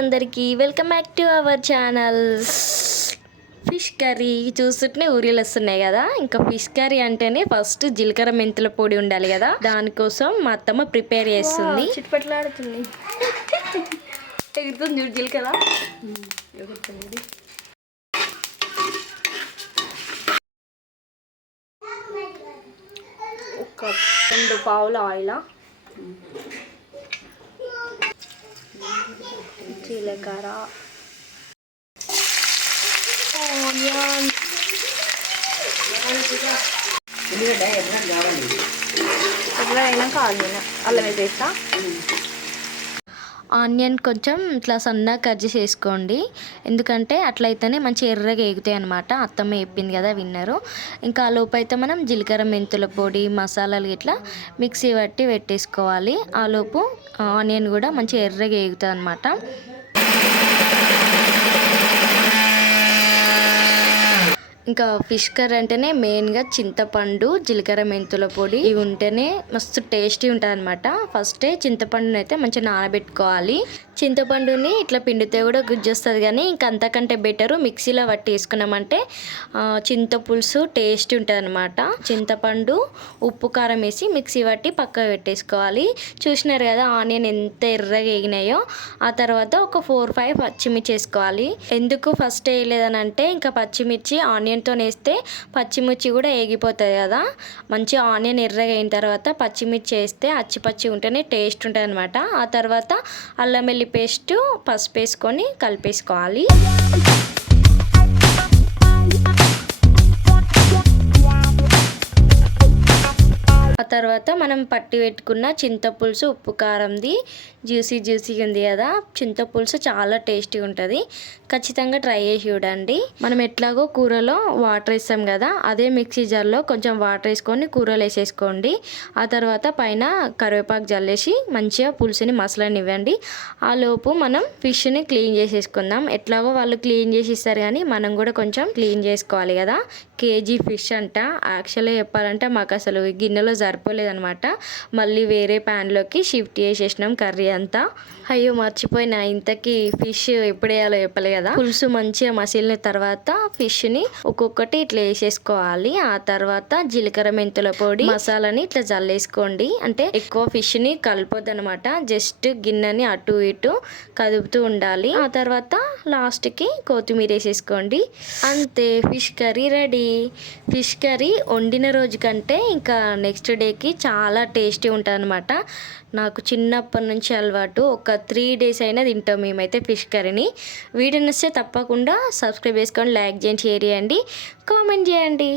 అందరికీ welcome back to our channel. Fish curry చూస్తుంటే ఊరిలు వస్తున్నాయి కదా. ఇంకా ఫిష్ కర్రీ అంటేనే ఫస్ట్ జీలకర్ర మెంతుల పొడి ఉండాలి కదా. దానికోసం మా అత్తమ్మ ప్రిపేర్ చేస్తుంది. చిట్పట్లాడుతుంది ఎగురుతుంది చూడు జీలకర్ర. ఒక 2 పావుల ఆయిల్, జీలకర్ర, ఆనియన్, ఎర్రగైనాక అల్లం వేసేస్తా. ఆనియన్ కొంచెం ఇట్లా సన్నగా కట్ చేసి వేసుకోండి, ఎందుకంటే అట్లయితేనే మంచి ఎర్రగా ఎగుతాయి అనమాట. అత్తమ్మ చెప్పింది కదా, విన్నారు. ఇంకా ఆ లోపు అయితే మనం జీలకర్ర మెంతుల పొడి మసాలాలు ఇట్లా మిక్సీ పట్టి పెట్టేసుకోవాలి. ఆ లోపు ఆనియన్ కూడా మంచి ఎర్రగా ఎగుతుంది అనమాట. ఇంకా ఫిష్ కర్రీ అంటేనే మెయిన్గా చింతపండు, జీలకర్ర మెంతుల పొడి ఇవి ఉంటేనే మస్తు టేస్టీ ఉంటుంది అనమాట. ఫస్టే చింతపండుని అయితే మంచిగా నానబెట్టుకోవాలి. చింతపండుని ఇట్లా పిండితే కూడా గుజ్జొస్తుంది, కానీ ఇంకా అంతకంటే బెటరు మిక్సీలో పట్టి వేసుకున్నామంటే చింతపులుసు టేస్టీ ఉంటుంది అనమాట. చింతపండు ఉప్పు కారం వేసి మిక్సీ పట్టి పక్కకు పెట్టేసుకోవాలి. చూసినారు కదా ఆనియన్ ఎంత ఎర్రగా వేగినాయో. ఆ తర్వాత ఒక 4-5 పచ్చిమిర్చి వేసుకోవాలి. ఎందుకు ఫస్ట్ వేయలేదని అంటే ఇంకా పచ్చిమిర్చి ఆనియన్తో వేస్తే పచ్చిమిర్చి కూడా వేగిపోతుంది కదా. మంచి ఆనియన్ ఎర్రగా అయిన తర్వాత పచ్చిమిర్చి వేస్తే పచ్చి ఉంటేనే టేస్ట్ ఉంటుంది అనమాట. ఆ తర్వాత అల్లం వెల్లుల్లి పేస్ట్, పసుపు వేసుకొని కలిపేసుకోవాలి. ఆ తర్వాత మనం పట్టి పెట్టుకున్న చింతపులుసు ఉప్పు కారంది జ్యూసీగా ఉంది కదా. చింతపులుసు చాలా టేస్టీగా ఉంటుంది, ఖచ్చితంగా ట్రై చేసి చూడండి. మనం ఎట్లాగో కూరలో వాటర్ వేస్తాం కదా, అదే మిక్సీ జార్లో కొంచెం వాటర్ వేసుకొని కూరలో వేసేసుకోండి. ఆ తర్వాత పైన కరివేపాకు జల్లేసి మంచిగా పులుసుని మసలనివ్వండి. ఆ లోపు మనం ఫిష్ని క్లీన్ చేసేసుకుందాం. ఎట్లాగో వాళ్ళు క్లీన్ చేసి ఇస్తారు, కానీ మనం కూడా కొంచెం క్లీన్ చేసుకోవాలి కదా. కేజీ ఫిష్ అంట. యాక్చువల్గా చెప్పాలంటే మాకు అసలు గిన్నెలో సరిపోలేదనమాట. మళ్ళీ వేరే ప్యాన్లోకి షిఫ్ట్ చేసేసినాం కర్రీ అంతా. అయ్యో మర్చిపోయినా, ఇంతకీ ఫిష్ ఎప్పుడు వేయాలో చెప్పలే కదా. పులుసు మంచిగా మసిలిన తర్వాత ఫిష్ని ఒక్కొక్కటి ఇట్లా వేసేసుకోవాలి. ఆ తర్వాత జీలకర్ర మెంతుల పొడి మసాలాని ఇట్లా జల్లేసుకోండి. అంటే ఎక్కువ ఫిష్ని కలపొద్దు అనమాట, జస్ట్ గిన్నెని అటు ఇటు కదుపుతూ ఉండాలి. ఆ తర్వాత లాస్ట్కి కొత్తిమీర వేసేసుకోండి. అంతే, fish curry ready. Fish curry వండిన రోజు కంటే ఇంకా నెక్స్ట్ డేకి చాలా టేస్టీ ఉంటుంది అనమాట. నాకు చిన్నప్పటి నుంచి అలవాటు. ఒక 3 days అయినా తింటాం మేమైతే ఫిష్ కర్రీని. వీడియో నచ్చితే తప్పకుండా సబ్స్క్రైబ్ చేసుకొని లైక్ చేయండి, షేర్ చేయండి, కామెంట్ చేయండి.